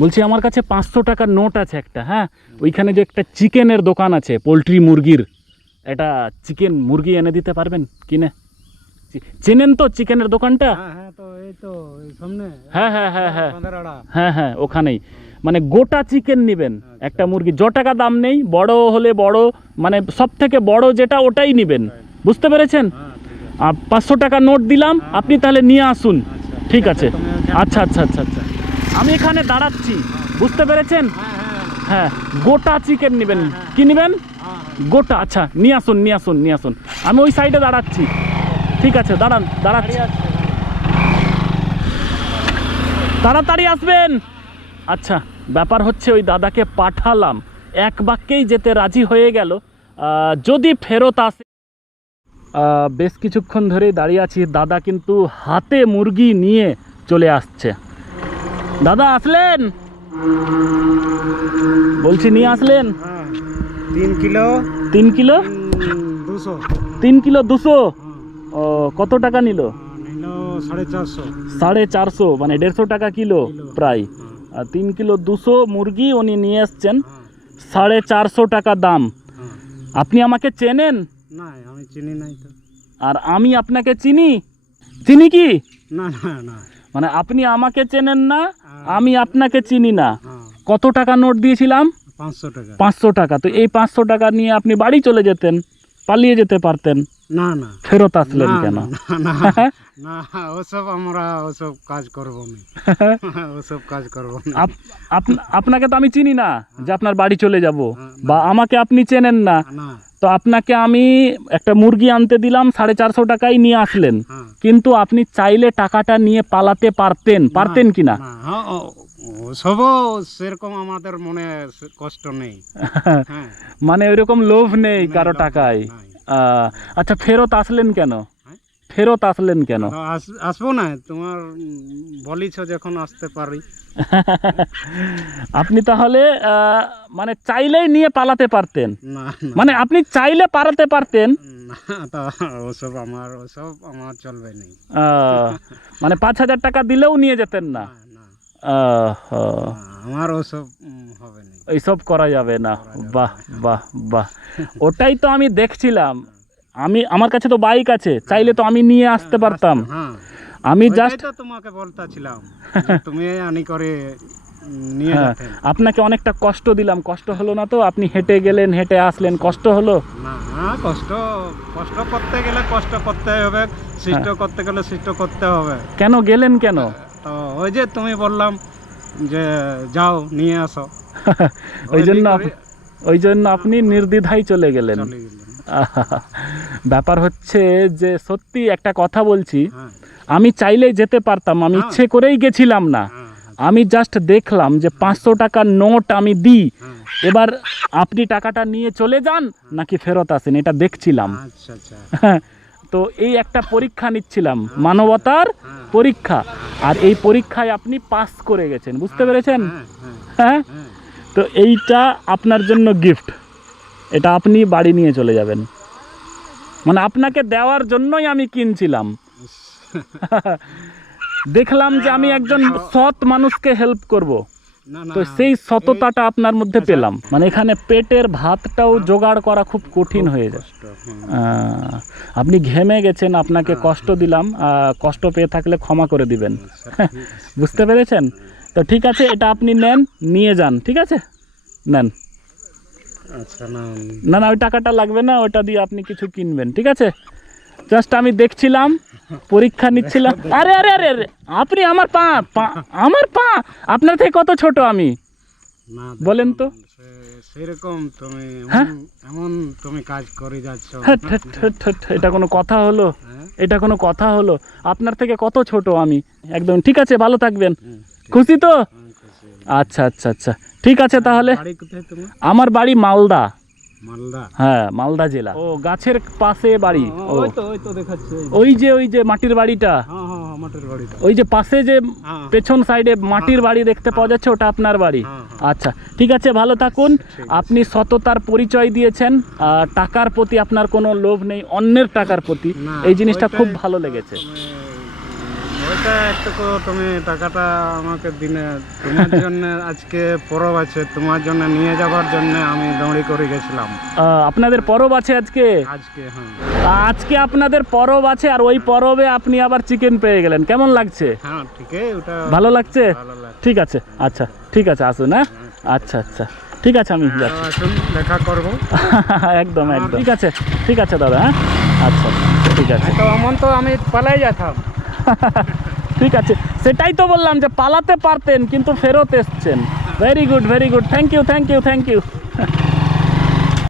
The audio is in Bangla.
বলছি আমার কাছে 500 টাকার নোট আছে একটা, হ্যাঁ ওইখানে যে একটা চিকেনের দোকান আছে, পোলট্রি মুরগির, এটা চিকেন মুরগি এনে দিতে পারবেন কিনে? চেনেন তো চিকেনের দোকানটা? হ্যাঁ তো এই তো এই সামনে। হ্যাঁ হ্যাঁ হ্যাঁ হ্যাঁ হ্যাঁ হ্যাঁ ওখানেই, মানে গোটা চিকেন নেবেন একটা মুরগি, টাকা দাম নেই, বড় হলে বড়, মানে সব থেকে বড় যেটা ওটাই নেবেন, বুঝতে পেরেছেন? 500 টাকা নোট দিলাম, আপনি তাহলে নিয়ে আসুন। ঠিক আছে, আচ্ছা আচ্ছা আচ্ছা আচ্ছা, আমি এখানে দাঁড়াচ্ছি, বুঝতে পেরেছেন? হ্যাঁ গোটা চিকেন নেবেন, কি নেবেন? গোটা। আচ্ছা নিয়ে আসুন নিয়ে আসুন নিয়ে আসুন, আমি ওই সাইডে দাঁড়াচ্ছি। ঠিক আছে দাঁড়ান, দাঁড়াচ্ছি, তাড়াতাড়ি আসবেন। আচ্ছা ব্যাপার হচ্ছে ওই দাদাকে পাঠালাম, এক বাক্যেই যেতে রাজি হয়ে গেল, যদি ফেরত আসে। বেশ কিছুক্ষণ ধরেই দাঁড়িয়ে আছি, দাদা কিন্তু হাতে মুরগি নিয়ে চলে আসছে। দাদা আসলেন? বলছি নিয়ে আসলেন? 3 কিলো 3 কিলো 200। 3 কিলো 200। ও কত টাকা নিল? নিল 450। 450, মানে 150 টাকা কিলো প্রায়। আর 3 কিলো 200 মুরগি উনি নিয়ে এসছেন, 450 টাকা দাম। আপনি আমাকে চেনেন? না আমি চিনি নাই তো। আর আমি আপনাকে চিনি? চিনি কি? না না না, মানে আপনি আমাকে চেনেন না, আমি আপনাকে চিনি না। হ্যাঁ কত টাকা নোট দিয়েছিলাম? 500 টাকা। 500 টাকা। তো এই 500 টাকা নিয়ে আপনি বাড়ি চলে যেতেন, পালিয়ে যেতে পারতেন। না না, ফেরত আসলেন কেন? না না ওসব আমরা ওসব কাজ করব না, ওসব কাজ করব না। আপনাকে তো আমি চিনি না যে আপনার বাড়ি চলে যাব, বা আমাকে আপনি চেনেন না, না তো আপনাকে আমি একটা মুরগি আনতে দিলাম, 450 টাকায় নিয়ে আসলেন, কিন্তু আপনি চাইলে টাকাটা নিয়ে পালাতে পারতেন কিনা? ওসবও সেরকম আমাদের মনে কষ্ট নেই। মানে ওইরকম লোভ নেই কারো টাকায়। আচ্ছা ফেরত আসলেন কেন? ফেরত আসলেন কেন? আসবো না, তোমার বলিছ যখন আসতে পারি। আপনি তাহলে মানে চাইলেই নিয়ে পালাতে পারতেন? না মানে আপনি চাইলে পালাতে পারতেন না, তা ওসব আমার চলবে না। মানে 5000 টাকা দিলেও নিয়ে যেতেন না? আমার ওসব হবে না, এইসব করা যাবে না। বাহ বাহ বাহ, ওটাই তো আমি দেখছিলাম। আমার কাছে তো বাইক আছে, চাইলে তো আমি নিয়ে আসতে পারতাম। আমি জাস্ট তোমাকে বলতেছিলাম তুমি আনি করে নিয়ে যেতেন। আপনাকে অনেকটা কষ্ট দিলাম, কষ্ট হলো না তো? আপনি হেঁটে গেলেন, হেঁটে আসলেন, কষ্ট হলো না? কষ্ট করতে গেলে কষ্ট করতে হবে, সৃষ্ট করতে গেলে সৃষ্ট করতে হবে। কেন গেলেন কেন? তো ওই যে তুমি বললাম যে যাও নিয়ে আসো, ওই জন্য আপনি নির্দ্বিধায় চলে গেলেন। ব্যাপার হচ্ছে যে সত্যি একটা কথা বলছি, আমি চাইলেই যেতে পারতাম, আমি ইচ্ছে করেই গেছিলাম না। আমি জাস্ট দেখলাম যে 500 টাকার নোট আমি দিই, এবার আপনি টাকাটা নিয়ে চলে যান নাকি ফেরত আসেন, এটা দেখছিলাম। তো এই একটা পরীক্ষা নিচ্ছিলাম, মানবতার পরীক্ষা, আর এই পরীক্ষায় আপনি পাস করে গেছেন, বুঝতে পেরেছেন? হ্যাঁ, তো এইটা আপনার জন্য গিফট, এটা আপনি বাড়ি নিয়ে চলে যাবেন। মানে আপনাকে দেওয়ার জন্যই আমি কিনছিলাম। দেখলাম যে আমি একজন সৎ মানুষকে হেল্প করব, তো সেই সততাটা আপনার মধ্যে পেলাম। মানে এখানে পেটের ভাতটাও জোগাড় করা খুব কঠিন হয়ে যায়। আপনি ঘেমে গেছেন, আপনাকে কষ্ট দিলাম, কষ্ট পেয়ে থাকলে ক্ষমা করে দিবেন, বুঝতে পেরেছেন? তো ঠিক আছে, এটা আপনি নেন, নিয়ে যান, ঠিক আছে নেন। আচ্ছা না না ওই টাকাটা লাগবে না, ওটা দিয়ে আপনি কিছু কিনবেন, ঠিক আছে? জাস্ট আমি দেখছিলাম, পরীক্ষা নিচ্ছিলাম। আরে আরে আরে আরে, আপনি আমার পা আপনার থেকে কত ছোট আমি, বলেন তো? সেরকম তুমি এমন তুমি কাজ করে যাচ্ছ, এটা কোনো কথা হলো? এটা কোনো কথা হলো? আপনার থেকে কত ছোট আমি একদম। ঠিক আছে, ভালো থাকবেন, খুশি তো? আচ্ছা আচ্ছা আচ্ছা, ঠিক আছে তাহলে। আমার বাড়ি মালদা। হ্যাঁ মালদা জেলা। ও গাছের পাশে বাড়ি। ওই যে মাটির বাড়িটা, ওই যে পাশে যে পেছন সাইডে মাটির বাড়ি দেখতে পাওয়া যাচ্ছে, ওটা আপনার বাড়ি? আচ্ছা ঠিক আছে, ভালো থাকুন। আপনি সততার পরিচয় দিয়েছেন, টাকার প্রতি আপনার কোনো লোভ নেই, অন্যের টাকার প্রতি, এই জিনিসটা খুব ভালো লেগেছে। ওইটা একটুকু তুমি টাকাটা আমাকে দিনে, তোমার জন্য আজকে পরব আছে, তোমার জন্য নিয়ে যাবার জন্য আমি দৌড়ি করে গেছিলাম আপনাদের পরব আছে আজকে? আজকে। হ্যাঁ আজকে আপনাদের পরব আছে আর ওই পরবে আপনি আবার চিকেন পেয়ে গেলেন, কেমন লাগছে? হ্যাঁ ঠিকই, ওটা ভালো লাগছে? ভালো লাগে। ঠিক আছে, আচ্ছা ঠিক আছে, আসুন। হ্যাঁ আচ্ছা আচ্ছা ঠিক আছে, আমি যাচ্ছি। আসুন দেখা করবো। একদম একদম ঠিক আছে দাদা। হ্যাঁ আচ্ছা ঠিক আছে। তো এমন তো আমি পালাই যেতাম। ঠিক আছে, সেটাই তো বললাম যে পালাতে পারতেন কিন্তু ফেরত এসছেন। Very good, thank you.